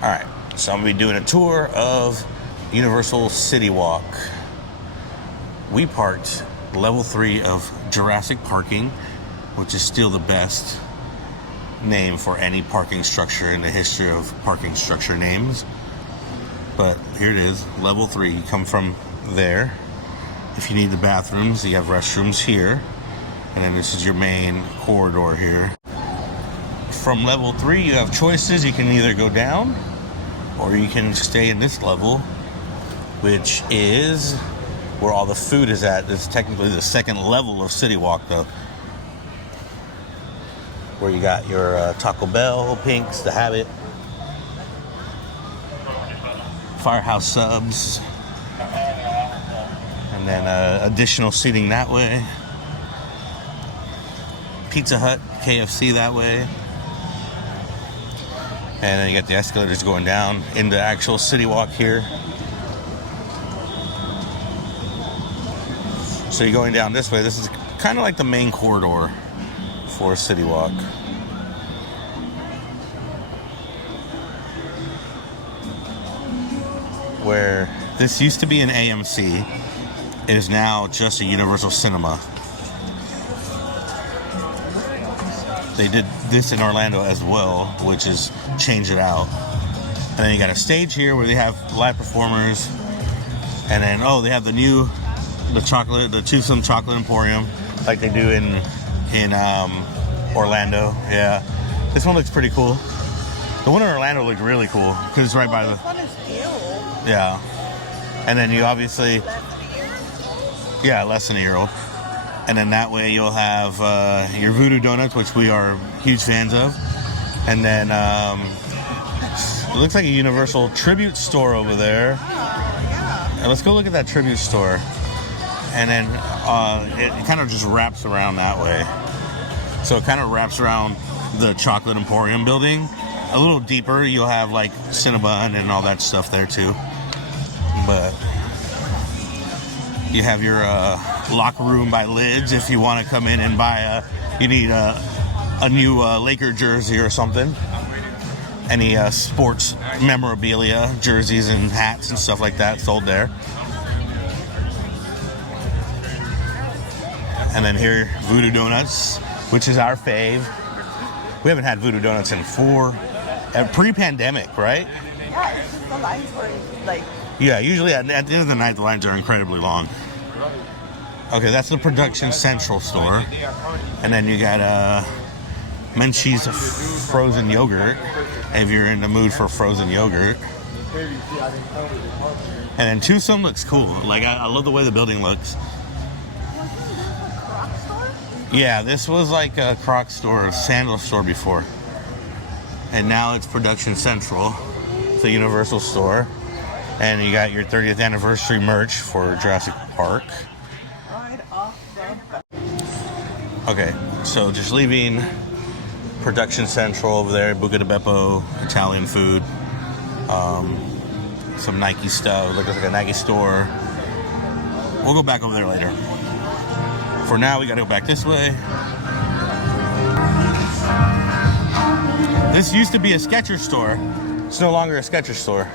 All right, so I'm gonna be doing a tour of Universal Citywalk. We parked level 3 of Jurassic Parking, which is still the best name for any parking structure in the history of parking structure names. But here it is, level 3. You come from there. If you need the bathrooms, you have restrooms here. And then this is your main corridor here. From level 3, you have choices. You can either go down or you can stay in this level, which is where all the food is at. It's technically the second level of Citywalk, though. Where you got your Taco Bell, Pink's, The Habit, Firehouse Subs, and then additional seating that way. Pizza Hut, KFC that way. And then you got the escalators going down into the actual Citywalk here. So you're going down this way. This is kind of like the main corridor for Citywalk. Where this used to be an AMC, it is now just a Universal Cinema. They did this in Orlando as well, which is change it out. And then you got a stage here where they have live performers. And then, they have the Toothsome Chocolate Emporium, like they do in Orlando. Yeah, this one looks pretty cool. The one in Orlando looked really cool because it's right by the. This one is new. Yeah, and then you obviously. Less than a year old. And then that way you'll have your Voodoo Donuts, which we are huge fans of. And then it looks like a Universal tribute store over there. Yeah. Let's go look at that tribute store. And then it kind of just wraps around that way. So it kind of wraps around the Chocolate Emporium building. A little deeper, you'll have like Cinnabon and all that stuff there too. But you have your locker room by Lids if you want to come in and buy you need a new Laker jersey or something. Any sports memorabilia, jerseys and hats and stuff like that sold there. And then here, Voodoo Donuts, which is our fave. We haven't had Voodoo Donuts in pre-pandemic, right? Yeah, it's just the lines were like. Yeah, usually at the end of the night, the lines are incredibly long. Okay, that's the Production Central store. And then you got Menchie's frozen yogurt, if you're in the mood for frozen yogurt. And then Toothsome looks cool. Like, I love the way the building looks. Yeah, this was like a Croc store, a sandal store before. And now it's Production Central. It's a Universal store. And you got your 30th anniversary merch for Jurassic Park. Right off the. Okay, so just leaving Production Central over there, Buca di Beppo, Italian food, some Nike stuff, looks like a Nike store. We'll go back over there later. For now, we gotta go back this way. This used to be a Skechers store. It's no longer a Skechers store.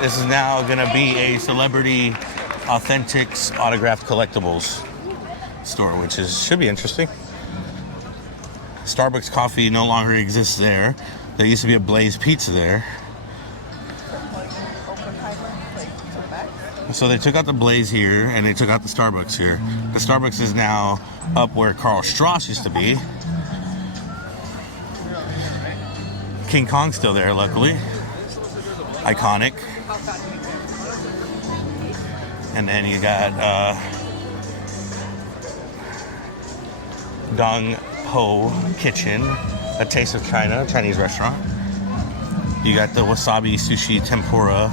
This is now gonna be a Celebrity Authentics autographed collectibles store, which should be interesting. Starbucks coffee no longer exists there. There used to be a Blaze Pizza there. So they took out the Blaze here and they took out the Starbucks here. The Starbucks is now up where Karl Strauss used to be. King Kong's still there, luckily. Iconic. And then you got Dong Po Kitchen, A Taste of China, Chinese restaurant. You got the Wasabi Sushi Tempura,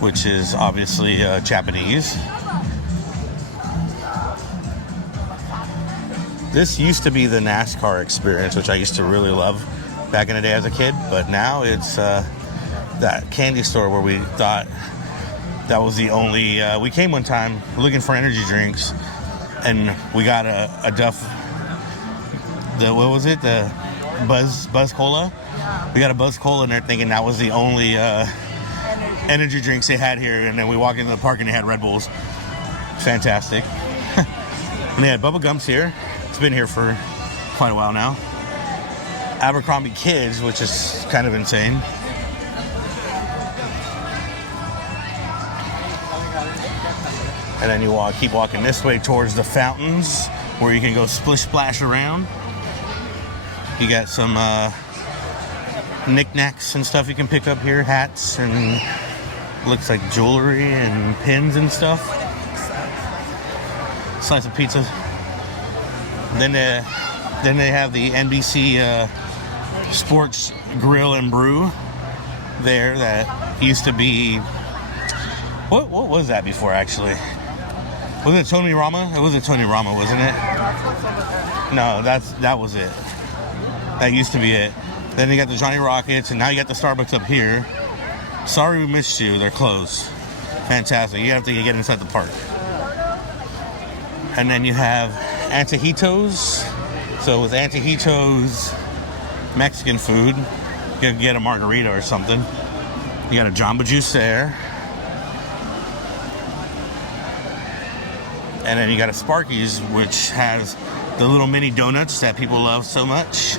which is obviously Japanese. This used to be the NASCAR experience, which I used to really love back in the day as a kid, but now it's that candy store where we thought that was the only. We came one time looking for energy drinks, and we got a Duff. What was it? The Buzz Cola. Yeah. We got a Buzz Cola in there thinking that was the only energy drinks they had here. And then we walked into the park and they had Red Bulls. Fantastic. And they had Bubba Gumps here. It's been here for quite a while now. Abercrombie Kids, which is kind of insane. And then you keep walking this way towards the fountains where you can go splish splash around. You got some knickknacks and stuff you can pick up here, hats and looks like jewelry and pins and stuff. Slice of pizza. Then they have the NBC Sports Grill and Brew there that used to be. What was that before actually? Was it Tony Rama? It wasn't Tony Rama, wasn't it? No, that was it. That used to be it. Then you got the Johnny Rockets, and now you got the Starbucks up here. Sorry we missed you. They're closed. Fantastic. You have to get inside the park. And then you have Antojitos. So with Antojitos Mexican food, you can get a margarita or something. You got a Jamba Juice there. And then you got a Sparky's, which has the little mini donuts that people love so much.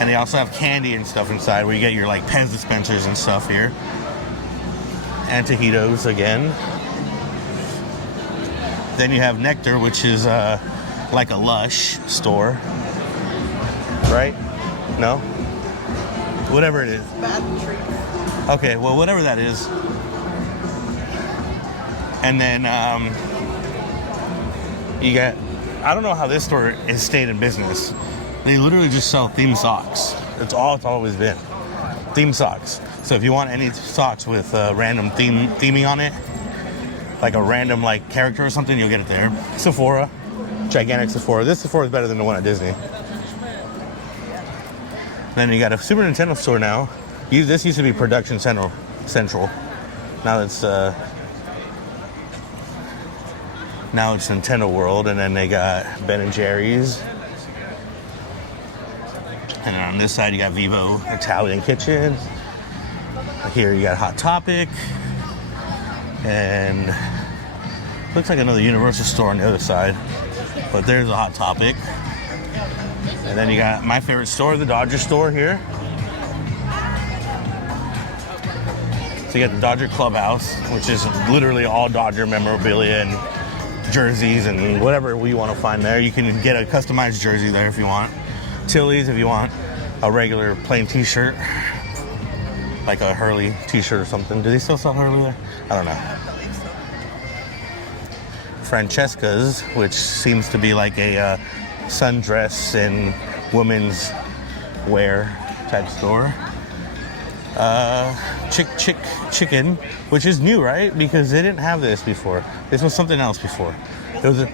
And they also have candy and stuff inside where you get your like Pez dispensers and stuff here. Antojitos again. Then you have Nectar, which is like a Lush store. Right? No? Whatever it is. Bad treats. Okay, well, whatever that is. And then you got, I don't know how this store has stayed in business. They literally just sell theme socks. It's all it's always been. Theme socks. So if you want any socks with random theming on it, like a random like character or something, you'll get it there. Sephora, gigantic Sephora. This Sephora is better than the one at Disney. Then you got a Super Nintendo store now. This used to be Production Central. Now it's Nintendo World, and then they got Ben and Jerry's. And then on this side, you got Vivo Italian Kitchen. Here you got Hot Topic. And looks like another Universal store on the other side. But there's a Hot Topic. And then you got my favorite store, the Dodger store here. So you got the Dodger Clubhouse, which is literally all Dodger memorabilia and jerseys and whatever we want to find there. You can get a customized jersey there if you want. Tilly's if you want a regular plain t-shirt, like a Hurley t-shirt or something. Do they still sell Hurley there? I don't know. Francesca's, which seems to be like a sundress and women's wear type store. Chicken, which is new, right? Because they didn't have this before. This was something else before. It was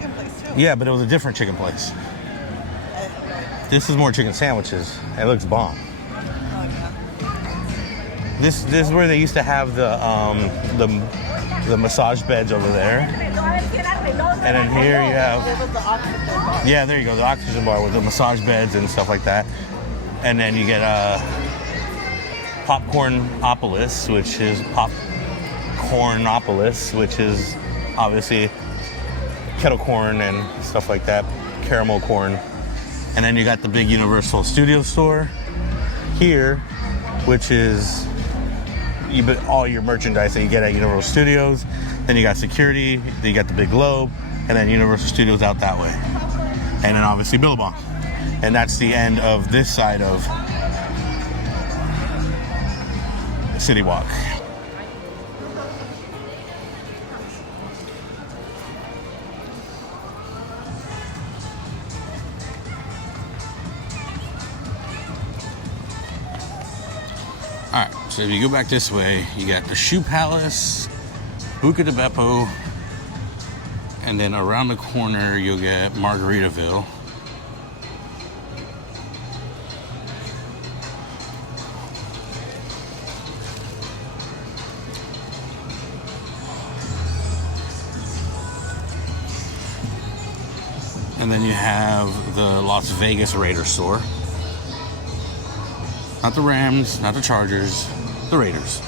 yeah, but it was a different chicken place. This is more chicken sandwiches. It looks bomb. This is where they used to have the massage beds over there. And then here you have, yeah, there you go, the oxygen bar with the massage beds and stuff like that. And then you get Popcornopolis, which is obviously kettle corn and stuff like that, caramel corn. And then you got the big Universal Studios store here, which is all your merchandise that you get at Universal Studios. Then you got security, then you got the big globe, and then Universal Studios out that way. And then obviously Billabong. And that's the end of this side of Citywalk. Alright, so if you go back this way, you got the Shoe Palace, Buca di Beppo, and then around the corner you'll get Margaritaville. And then you have the Las Vegas Raider store. Not the Rams, not the Chargers, the Raiders.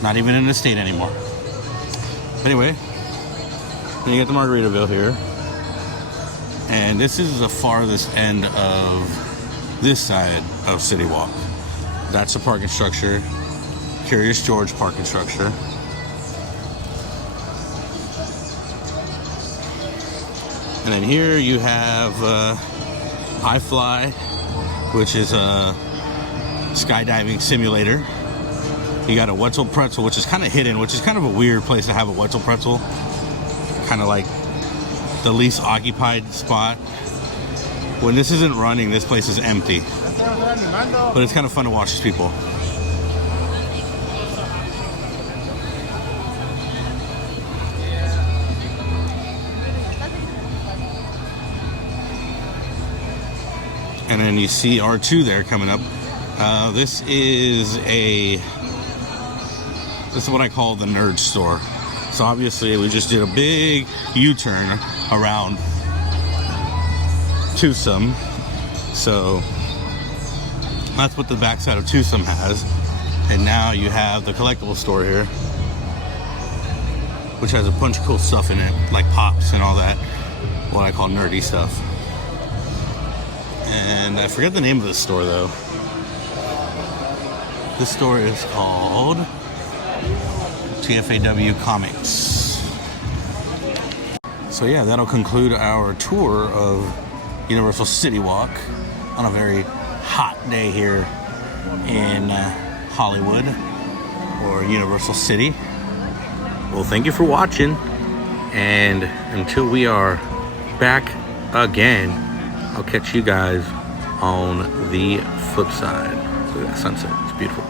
Not even in the state anymore. But anyway, then you get the Margaritaville here. And this is the farthest end of this side of Citywalk. That's the parking structure. Curious George parking structure. And then here you have iFly, which is a skydiving simulator. You got a Wetzel Pretzel, which is kind of hidden, which is kind of a weird place to have a Wetzel Pretzel. Kind of like the least occupied spot. When this isn't running, this place is empty. But it's kind of fun to watch these people. And then you see R2 there coming up. This is what I call the nerd store. So obviously we just did a big U-turn around Tucson. So that's what the backside of Tucson has. And now you have the collectible store here, which has a bunch of cool stuff in it, like pops and all that, what I call nerdy stuff. And I forget the name of this store though. This store is called TFAW Comics. So yeah, that'll conclude our tour of Universal Citywalk on a very hot day here in Hollywood or Universal City. Well, thank you for watching, and until we are back again, I'll catch you guys on the flip side. Look at that sunset, it's beautiful.